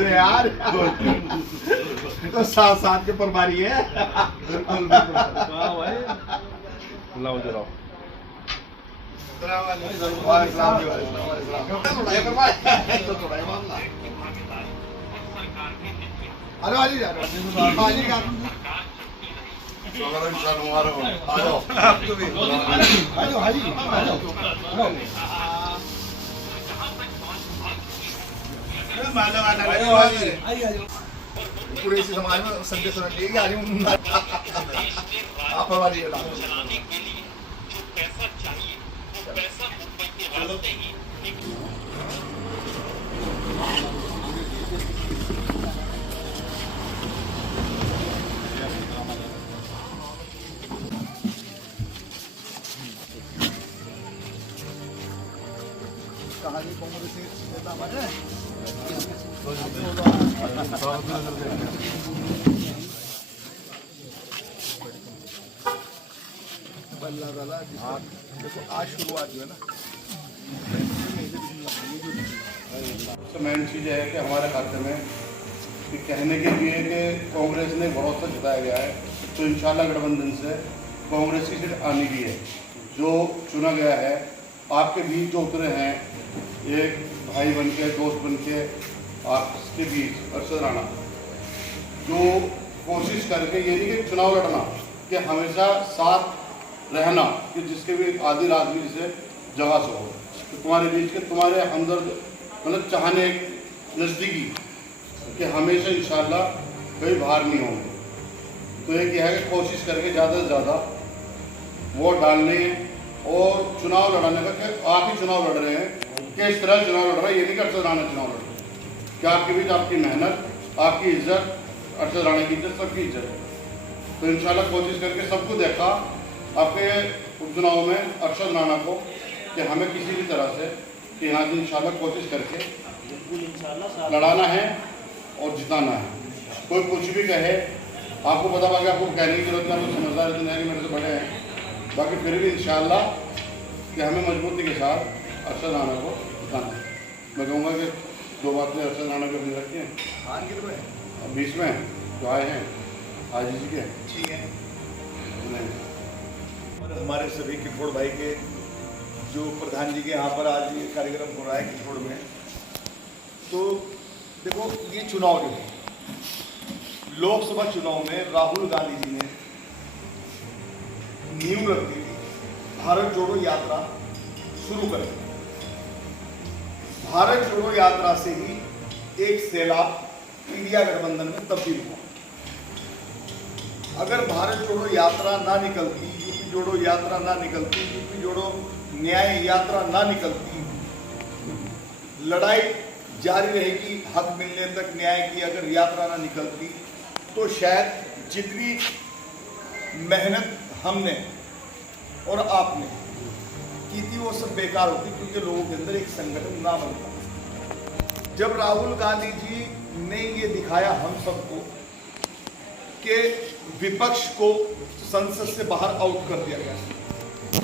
यार तो साथ साथ के परमारी है। लाओ जरा हेलो हाजी हाजी का आपको भी हेलो हाजी पूरे इसी समाज में संदेश रखिए आज आप परवारी कहानी कांग्रेस नेता हमारे बल्ला वाला देखो आज शुरुआत जो है ना मेन चीज़ है कि हमारे खाते में कि कहने के लिए कि कांग्रेस ने भरोसा जताया गया है तो इंशाल्लाह गठबंधन से कांग्रेस की सीट आने की है। जो चुना गया है आपके बीच जो उतरे हैं एक भाई बन के दोस्त बन के आपके बीच अरशद राणा जो कोशिश करके ये नहीं कि चुनाव लड़ना कि हमेशा साथ रहना कि जिसके भी आदि आदमी जिसे जगह से हो तो तुम्हारे बीच के तुम्हारे हमदर्द मतलब चाहने नज़दीकी कि हमेशा इंशाल्लाह कहीं बाहर नहीं होंगे। तो एक यह है कि कोशिश करके ज़्यादा से ज़्यादा वोट डालने और चुनाव लड़ाने का कि आप ही चुनाव लड़ रहे हैं कि इस तरह चुनाव लड़ रहा है ये नहीं कि अरशद राणा चुनाव लड़ रहे हैं कि आपके बीच आपकी मेहनत आपकी इज्जत अरशद राणा की इज्जत सबकी इज्जत है। तो इंशाल्लाह कोशिश करके सबको देखा आपके उपचुनाव में अरशद राणा को कि हमें किसी भी तरह से कि यहाँ से इंशाल्लाह कोशिश करके लड़ाना है और जिताना है। कोई कुछ भी कहे आपको पता बाकी आपको कहने की जरूरत नहीं, समझदार इतने हैं कि मेरे से बड़े हैं, बाकी फिर भी इंशाल्लाह कि हमें मजबूती के साथ अरशद राणा को जिताना है। मैं कहूँगा कि दो बातें अरशद राणा को अपनी रखी हैं बीच में जो आए हैं आज जी के ठीक है हमारे सभी किशोर भाई के जो प्रधान जी के यहाँ पर आज ये कार्यक्रम हो रहा है किशोर में। तो देखो ये चुनाव जो है लोकसभा चुनाव में राहुल गांधी जी ने नींव रख दी थी भारत जोड़ो यात्रा शुरू करें। भारत जोड़ो यात्रा से ही एक सैलाब इंडिया गठबंधन में तब्दील हुआ। अगर भारत जोड़ो यात्रा ना निकलती, यूपी जोड़ो यात्रा ना निकलती, यूपी जोड़ो न्याय यात्रा ना निकलती, लड़ाई जारी रहेगी हक मिलने तक न्याय की अगर यात्रा ना निकलती तो शायद जितनी मेहनत हमने और आपने की थी वो सब बेकार होती क्योंकि लोगों के अंदर एक संगठन ना बनता। जब राहुल गांधी जी ने ये दिखाया हम सबको कि विपक्ष को संसद से बाहर आउट कर दिया गया,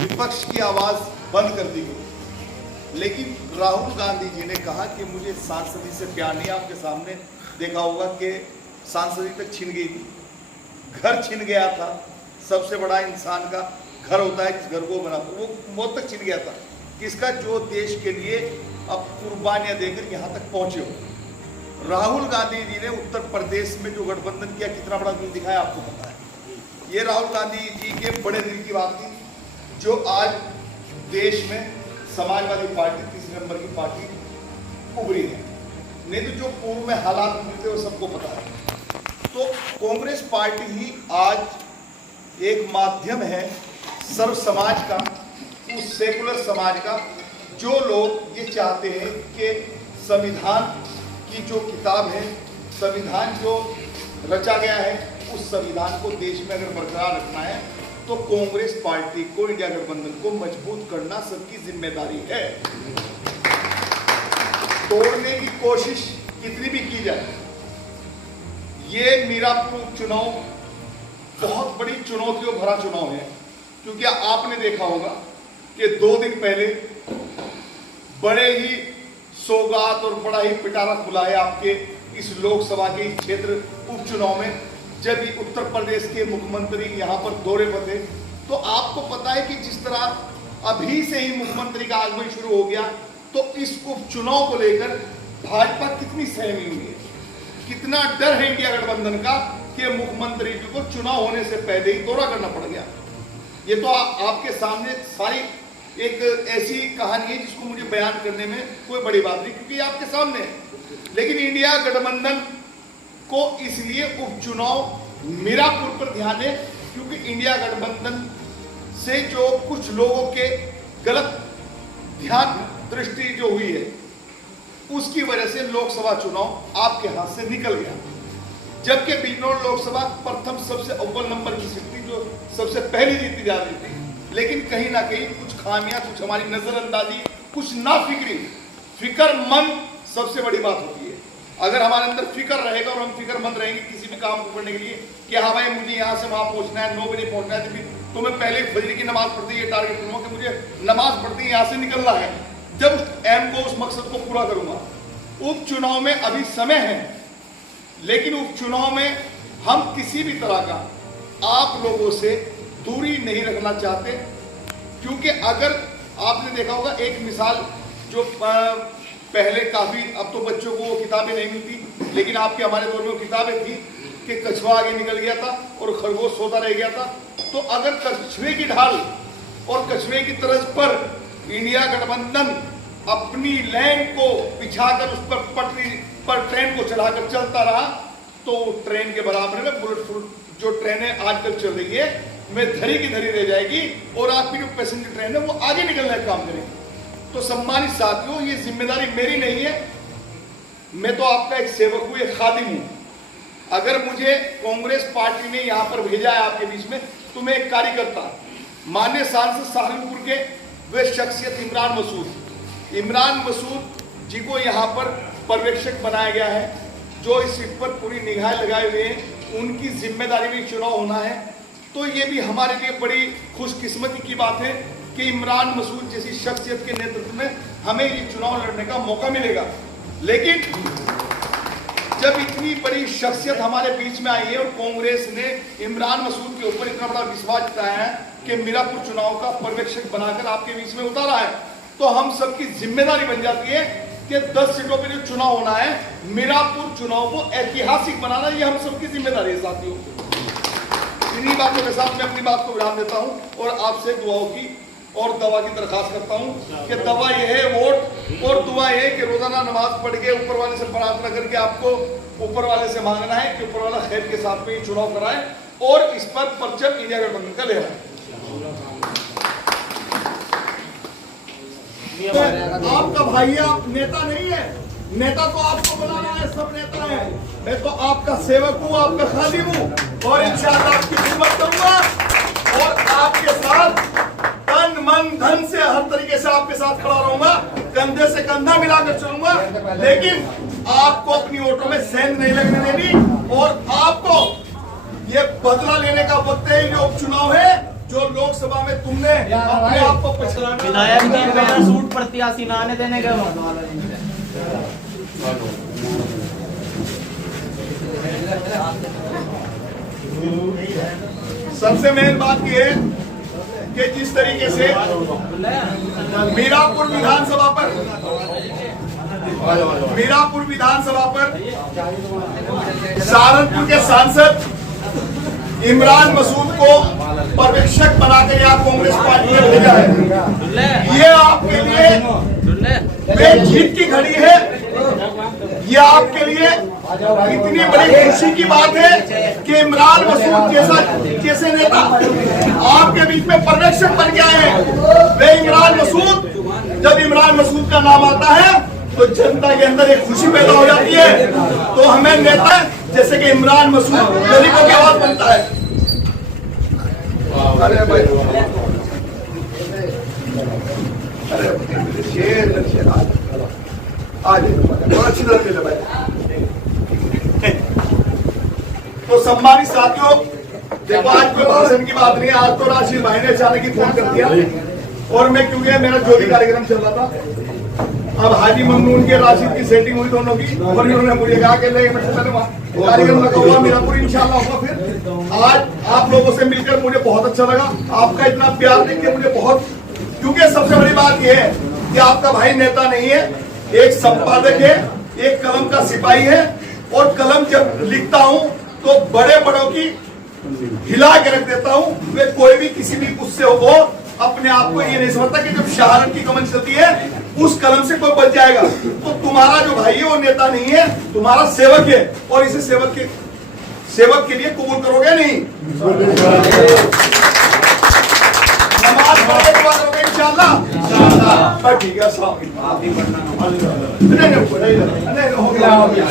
विपक्ष की आवाज बंद कर दी गई, लेकिन राहुल गांधी जी ने कहा कि मुझे सांसदी से प्यार नहीं। आपके सामने देखा होगा कि सांसदी तक छिन गई थी, घर छिन गया था। सबसे बड़ा इंसान का घर होता है जिस घर को बना, वो मौत तक छिन गया था किसका जो देश के लिए अब कुर्बानियां देकर यहाँ तक पहुंचे हो। राहुल गांधी जी ने उत्तर प्रदेश में जो गठबंधन किया कितना बड़ा दिल दिखाया आपको पता है। ये राहुल गांधी जी के बड़े दिल की बात थी जो आज देश में समाजवादी पार्टी तीसरे नंबर की पार्टी उभरी है। नहीं तो जो पूर्व में हालात मिलते वो सबको पता है। तो कांग्रेस पार्टी ही आज एक माध्यम है सर्व समाज का, उस सेकुलर समाज का जो लोग ये चाहते हैं कि संविधान की जो किताब है, संविधान जो रचा गया है, उस संविधान को देश में अगर बरकरार रखना है तो कांग्रेस पार्टी को, इंडिया गठबंधन को मजबूत करना सबकी जिम्मेदारी है। तोड़ने की कोशिश कितनी भी की जाए, ये मीरापुर चुनाव बहुत बड़ी चुनौतियों भरा चुनाव है क्योंकि आपने देखा होगा कि 2 दिन पहले बड़े ही सौगात और बड़ा ही पिटारा खुला है आपके इस लोकसभा के क्षेत्र उपचुनाव में जब उत्तर प्रदेश के मुख्यमंत्री यहाँ पर दौरे पर थे, तो आपको पता है कि जिस तरह अभी से ही मुख्यमंत्री का आगमन शुरू हो गया, तो इस उपचुनाव को लेकर भाजपा कितनी सहमी हुई है, कितना डर है इंडिया गठबंधन का कि मुख्यमंत्री जी को चुनाव होने से पहले ही दौरा करना पड़ गया। ये तो आपके सामने सारी एक ऐसी कहानी है जिसको मुझे बयान करने में कोई बड़ी बात नहीं, क्योंकि आपके सामने है। लेकिन इंडिया गठबंधन को इसलिए उपचुनाव मीरापुर पर ध्यान है, क्योंकि इंडिया गठबंधन से जो कुछ लोगों के गलत ध्यान दृष्टि जो हुई है, उसकी वजह से लोकसभा चुनाव आपके हाथ से निकल गया। जबकि बिजनौर लोकसभा प्रथम सबसे अव्वल नंबर की सीट थी, जो सबसे पहले जीती जा रही थी, लेकिन कहीं ना कहीं कुछ खामियां, कुछ हमारी नजरअंदाजी, कुछ नाफिक्री, फिक्रमंद सबसे बड़ी बात होती है। अगर हमारे अंदर फिक्र रहेगा और हम फिक्रमंद रहेंगे किसी भी काम को करने के लिए कि हाँ भाई मुझे यहाँ से वहां पहुंचना है, 9 बजे पहुंचना है, तो मैं पहले फजर की नमाज पढ़ते ये टारगेट करूंगा कि मुझे नमाज पढ़ते यहाँ से निकलना है, जब एम को, उस मकसद को पूरा करूंगा। उपचुनाव में अभी समय है, लेकिन उपचुनाव में हम किसी भी तरह का आप लोगों से दूरी नहीं रखना चाहते, क्योंकि अगर आपने देखा होगा एक मिसाल, जो पहले काफी, अब तो बच्चों को वो किताबें नहीं मिलती, लेकिन आपके हमारे दौर में वो किताबें थी कि कछुआ आगे निकल गया था और खरगोश सोता रह गया था। तो अगर कछुए की ढाल और कछुए की तर्ज पर इंडिया गठबंधन अपनी लाइन को बिछाकर उस पर पटरी पर ट्रेन को चलाकर चलता रहा, तो ट्रेन के बराबर में बुलेट प्रूफ जो ट्रेनें आजकल चल रही है, में धरी की धरी रह जाएगी और आपकी जो पैसेंजर ट्रेन है वो आगे निकलने का काम करेगी। तो सम्मानित साथियों, ये जिम्मेदारी मेरी नहीं है, मैं तो आपका एक सेवक हूं, एक खादिम हूं। अगर मुझे कांग्रेस पार्टी ने यहां पर भेजा है आपके बीच में, तो मैं एक कार्यकर्ता, माननीय सांसद सहारनपुर के वे शख्सियत इमरान मसूद जी को यहाँ पर पर्यवेक्षक बनाया गया है, जो इस सीट पर पूरी निगाह लगाए हुए हैं। उनकी जिम्मेदारी में चुनाव होना है, तो ये भी हमारे लिए बड़ी खुशकिस्मती की बात है कि इमरान मसूद जैसी शख्सियत के नेतृत्व में हमें ये चुनाव लड़ने का मौका मिलेगा। लेकिन जब इतनी बड़ी शख्सियत हमारे बीच में आई है और कांग्रेस ने इमरान मसूद के ऊपर इतना बड़ा विश्वास जताया है कि मीरापुर चुनाव का पर्यवेक्षक बनाकर आपके बीच में उतारा है, तो हम सबकी जिम्मेदारी बन जाती है कि 10 सीटों पर जो चुनाव होना है, मीरापुर चुनाव को ऐतिहासिक बनाना, ये हम सबकी जिम्मेदारी है साथियों। इन्हीं बातों के साथ मैं अपनी बात को विराम देता हूं और आपसे दुआओं की और दवा की दरखास्त करता हूं कि दवा यह है वोट, और दुआ यह है कि रोजाना नमाज पढ़ के ऊपर वाले से प्रार्थना करके आपको ऊपर वाले से मांगना है कि ऊपर वाला खैर के साथ में ये चुनाव कराए और इस पर परचम इंडिया गठबंधन का ले आए। आपका भैया नेता नहीं है, नेता तो आपको बनाना है, सब नेता है। मैं तो आपका सेवक हूँ, आपका खादिम हूँ और इंशाअल्लाह आपकी खिदमत करूंगा और आपके साथ तन मन धन से हर तरीके से आपके साथ खड़ा रहूंगा, कंधे से कंधा मिलाकर चलूंगा। लेकिन आपको अपनी वोटों में सेंध नहीं लगने देनी और आपको ये बदला लेने का वक्त है। जो उपचुनाव है, जो लोकसभा में तुमने अपने आप को पछताना, विधायक जी मेरा सूट प्रत्याशी ना आने देने का सबसे मेन बात यह है कि जिस तरीके से मीरापुर विधानसभा पर सहारनपुर के सांसद इमरान मसूद को पर्यवेक्षक बनाकर यहाँ कांग्रेस पार्टी ने भेजा है, ये आपके लिए जीत की घड़ी है। ये आपके लिए इतनी बड़ी खुशी की बात है कि इमरान मसूद जैसे नेता आपके बीच में पर्यवेक्षक बन के आए हैं। वे इमरान मसूद, जब इमरान मसूद का नाम आता है तो जनता के अंदर एक खुशी पैदा हो जाती है। तो हमें नेता जैसे कि इमरान मसूद गरीबों की आवाज बनता है। अरे भाई, अरे अच्छी तरह मिले भाई। तो सम्मानित साथियों, देखो आज कोई भाषण की बात नहीं है, आज तो राशिद भाई ने अचानक ही फोन कर दिया और मैं, क्योंकि मेरा जो भी कार्यक्रम चल रहा था अब हाजी ममनून के राशिद की सेटिंग हुई दोनों की, और उन्होंने मुझे कहा कि ले कार्यक्रम लगा हुआ मीरापुर इंशाल्लाह होगा। फिर आज आप लोगों से मिलकर मुझे बहुत अच्छा लगा, आपका इतना प्यार देख के मुझे बहुत, क्योंकि सबसे बड़ी बात यह है कि आपका भाई नेता नहीं है, एक संपादक है, एक कलम का सिपाही है, और कलम जब लिखता हूं तो बड़े बड़ों की हिला के रख देता हूं। वे कोई भी किसी भी उससे हो अपने आप को ये नहीं समझता कि जब शहारत की कमर चलती है उस कलम से कोई बच जाएगा। तो तुम्हारा जो भाई है वो नेता नहीं है, तुम्हारा सेवक है, और इसे सेवक के लिए कबूल करोगे नहीं? नमाज पढ़ने के बाद होगा इंशाल्लाह। ठीक है, नहीं हो गया।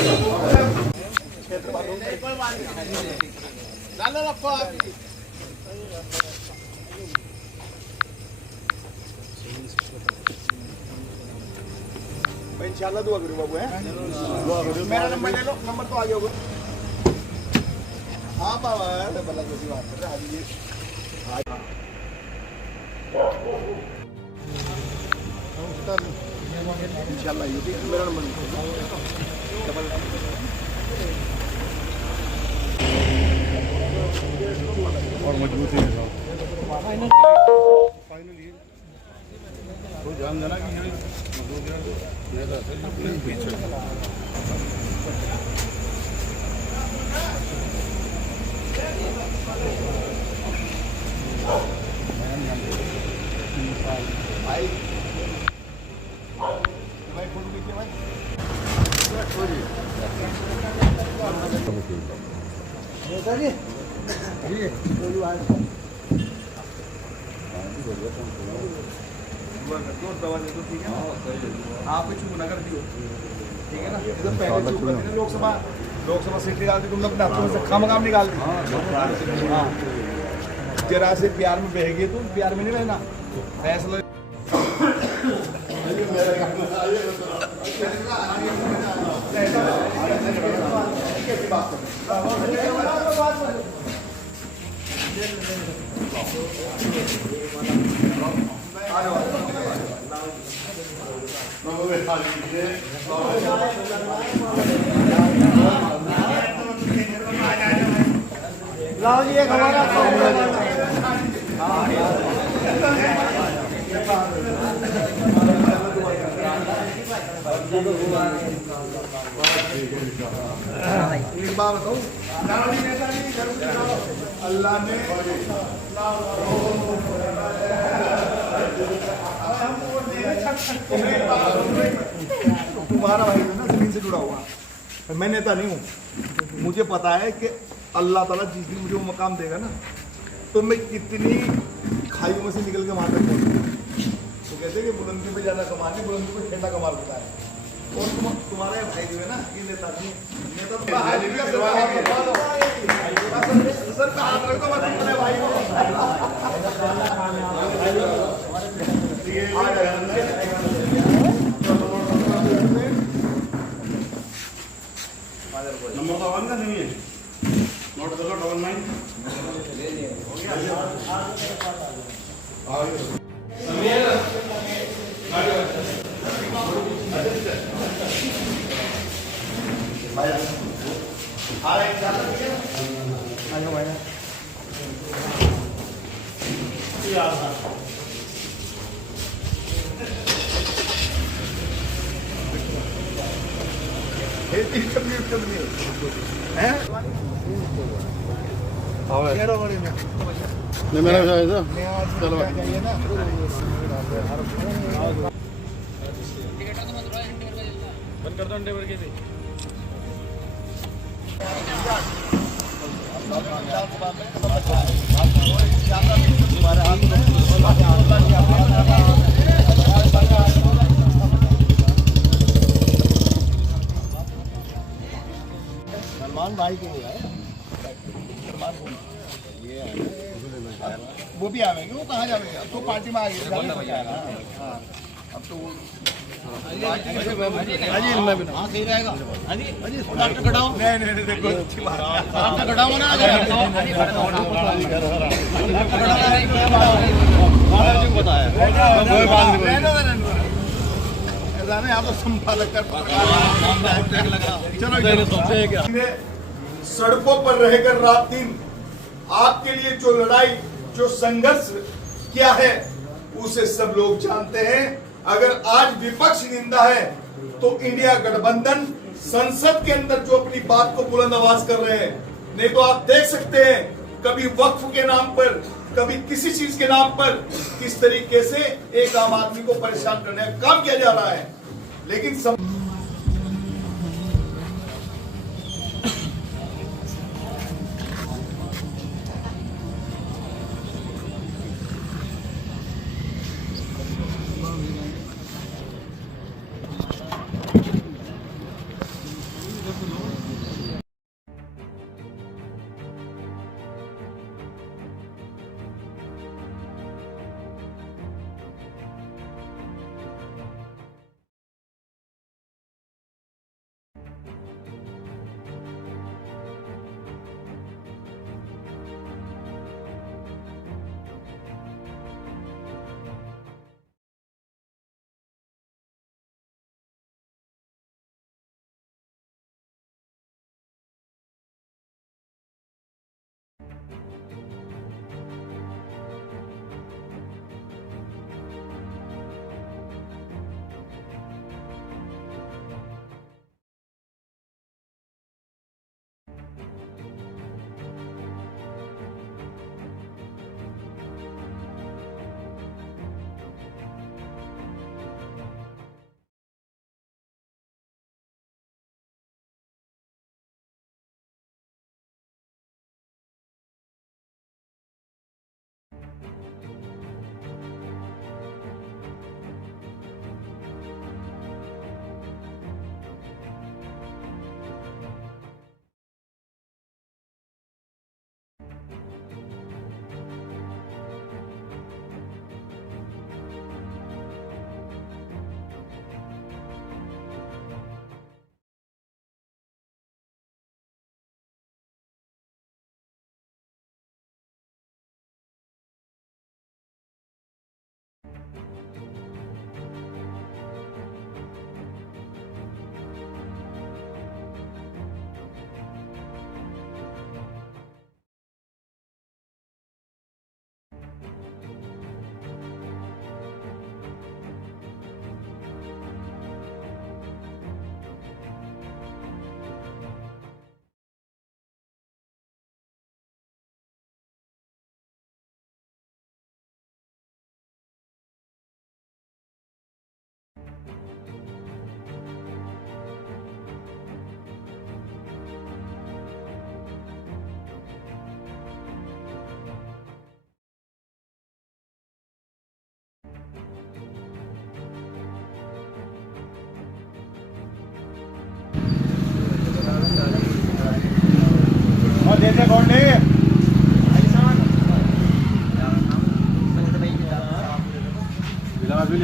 मैं इंशाल्लाह दुआ करूँ बाबू, है दुआ करूँ। मेरा नंबर ले लो, नंबर तो आ गया होगा। हाँ बाबा भला कोई बात कर रहा है इंशाल्लाह। ये मेरा नंबर और मजबूत है फाइनल ये तो ध्यान देना कि आप नगर दियो, ठीक है ना? पहले लोकसभा सीट निकाल दी तुमने अपने हाथों से, काम निकाल दी। हाँ, जरा से प्यार में बहेगी तुम, प्यार में नहीं रहना, फैसला लाओ जी एक हमारा एक बात बताऊं, अल्लाह ने तुम्हारा भाई है ना जमीन से जुड़ा हुआ, मैं नेता नहीं हूँ। मुझे पता है कि अल्लाह ताला जिस दिन मुझे वो मकाम देगा ना, तो मैं कितनी खाइयों में से निकल के वहां तक पहुंचूंगा। तो कहते हैं कि बुलंदी पे जाना कमाल नहीं, बुलंदी पे ठंडा कमाल होता है। और तुम्हारे भाई जो है ना, ये नेता नहीं, नेता तो सर पे हाथ रख दो अपने भाई को। नंबर तो आवाज नहीं है, नोट कर लो 99 नहीं मेरा चलो बंद कर दो अंडे भर के भी। सलमान भाई के लिए आए, वो भी आवेंगे, वो कहाँ जाएंगे? अब तो पार्टी में आ गए। हाँ, अब तो वो हाँ सही रहेगा। डॉक्टर कटाओ, नहीं देखो अच्छी बात, डॉक्टर कटाओ ना, बताया जाना यहाँ तो संपादक कर चलो सड़कों पर रहकर रात दिन आपके लिए जो लड़ाई जो संघर्ष किया है उसे सब लोग जानते हैं। अगर आज विपक्ष निंदा है तो इंडिया गठबंधन संसद के अंदर जो अपनी बात को बुलंद आवाज कर रहे हैं, नहीं तो आप देख सकते हैं कभी वक्फ के नाम पर कभी किसी चीज के नाम पर किस तरीके से एक आम आदमी को परेशान करने का काम किया जा रहा है। लेकिन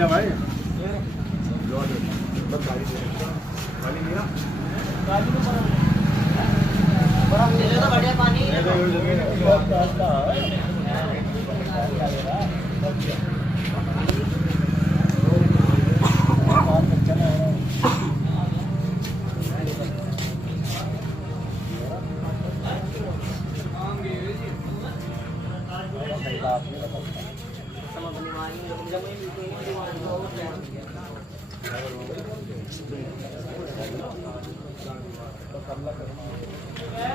भाई बढ़िया पानी करना